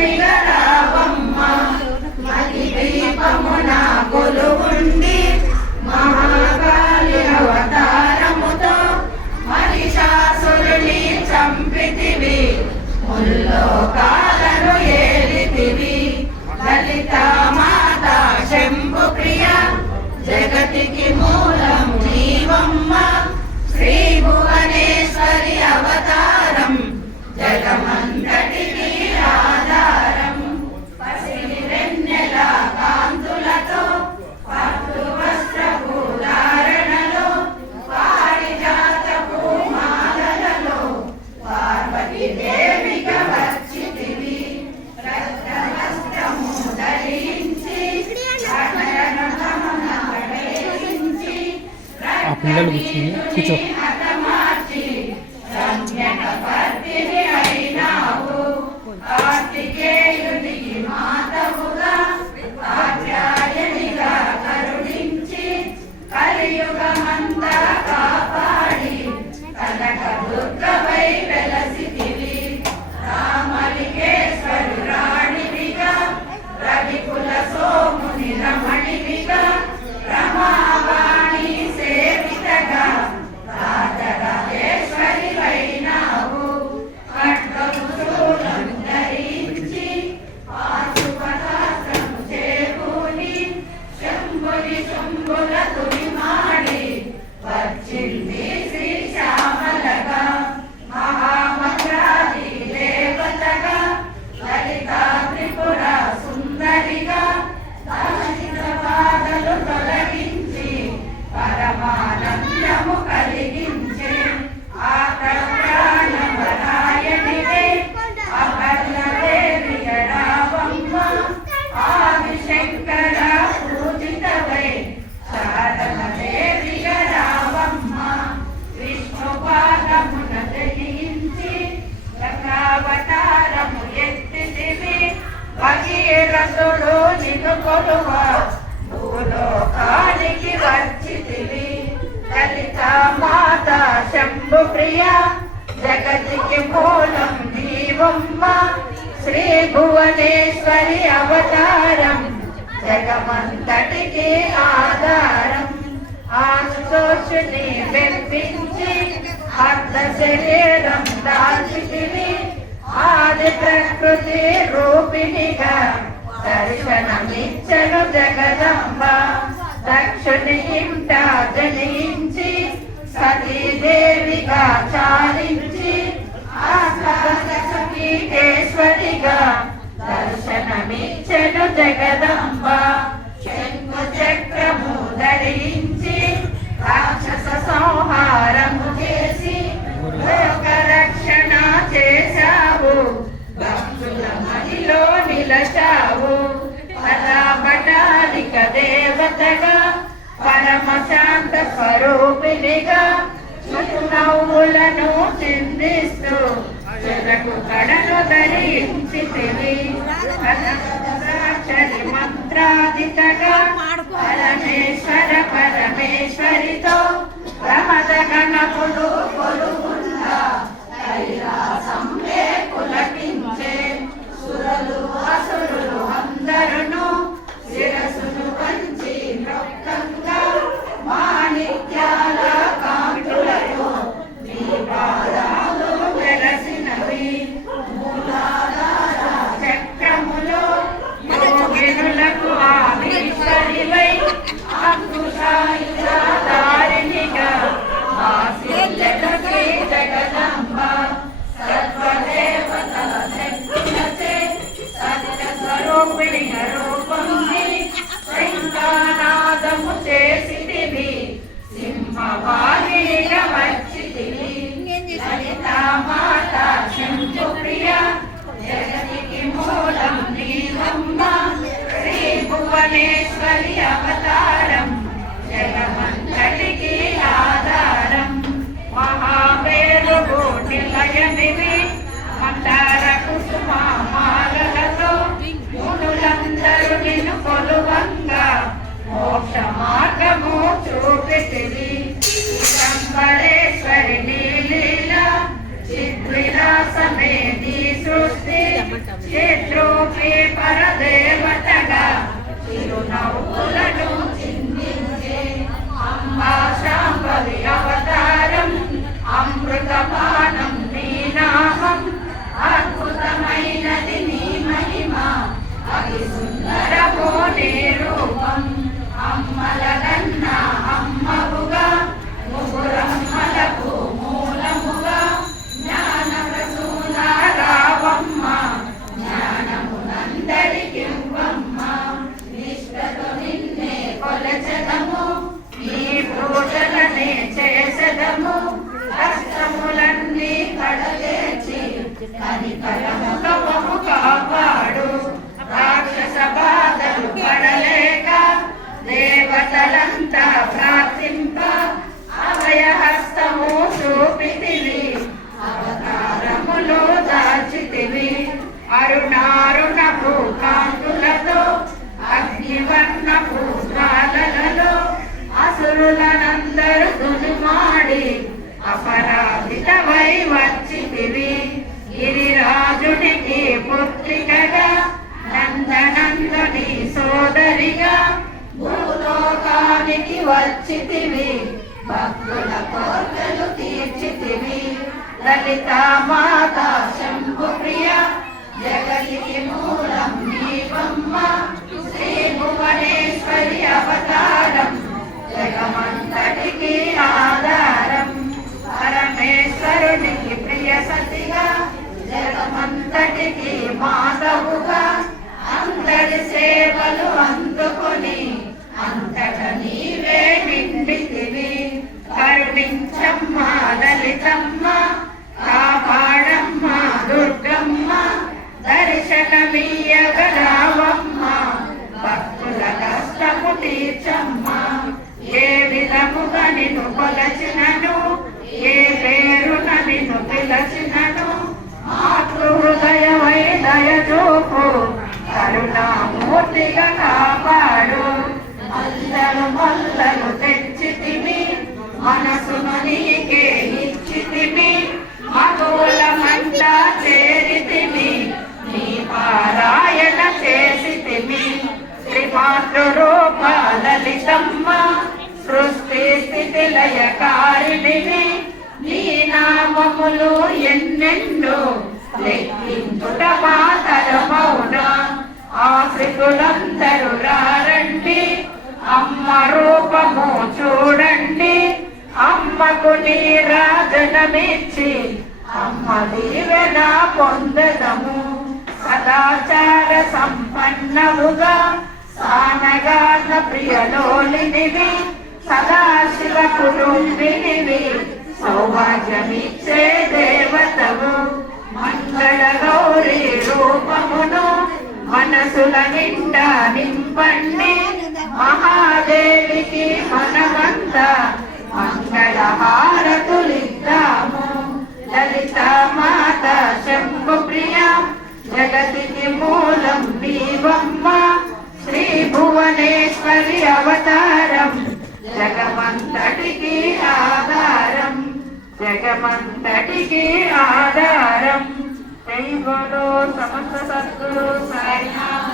செய்தார். 만나는 게 중요해? 그죠? జగతికి మూలం దీవమ్మ శ్రీ భువనేశ్వరి అవతారం జగమంతటికి ఆధారం. ఆశోషుని వెప్పించి అర్ధ శరీరం దాల్చితివి ఆది ప్రకృతి రూపిణిగా దర్శనమిచ్చను జగదంబ. దక్షిణ ఇంట జలించి సతీదేవిగా చాలించి ఆహ్లాదీటేశ్వరిగా దర్శనమిచ్చను జగదంబ. శంకు చక్రము ధరించి రాక్షస సంహారము చేసి లోక రక్షణ చేశావు. భక్తుల మదిలో నిలచావు. పటాలిక దేవతగా పరమ శాంత స్వరూప తెలివిగా సుఖనవ్వులను చిందిస్తూ చెరకు కడలు ధరించితివి. చరి మంత్రాధితగా పరమేశ్వర పరమేశ్వరితో శంఖనాదము చేసిదివి సింహవాణిగా వచ్చితివి లలితామాత శంఖు ప్రియ జగతికి మూలం శ్రీ భువనేశ్వరి అవతారం. సృష్టి పరదేవతగా చిరునవ్వులను చిందించే అంబా శాంభవి అవతారం అమృతపానం నీనాహం కనికరముఖము కాపాడు రాక్షస బాధలు పడలేక దేవతలంతా ప్రార్థింప నందనందుని సోదరిగా భూలోకానికి వచ్చితివి. భక్తుల కోర్కెలు తీర్చితివి. లలిత మాత శంభు ప్రియ జగతికి మూలం నీవమ్మ శ్రీ భువనేశ్వరి అవతారం జగమంతటికి ఆధారం. పరమేశ్వరునికి ప్రియ సతిగా జగమంతటికి మాధవుగా అందరి సేవలు అందుకొని. శ్రీమాతృ లలితమ్మ సృష్టి స్థితి లయకారిణిని నీ నామములు ఎన్నెన్నో లెక్కించుట మాతరమౌన ఆశ్రితులందరూ రారండి అమ్మ రూపము చూడండి అమ్మకు నీరాజనమిచ్చి అమ్మ దీవెన పొందదము సదాచార సంపన్నముగా. సానగాన ప్రియలోలినివి సదాశివ కుటుంబినివి సౌభాగ్యమిచ్చే దేవతవు మంగళ గౌరీ రూపమును మనసుల నిండా నింపండి. మహాదేవికి మనమంత మంగళ హారతులిద్దాము లలిత మాత శంభు ప్రియ జగతికి మూలం నీవమ్మ. శ్రీ భువనేశ్వరి అవతారం. జగమంతటికి ఆధారం. జగమంతటికి ఆధారం. దైవలో సమస్త సద్గురు సాయినాథ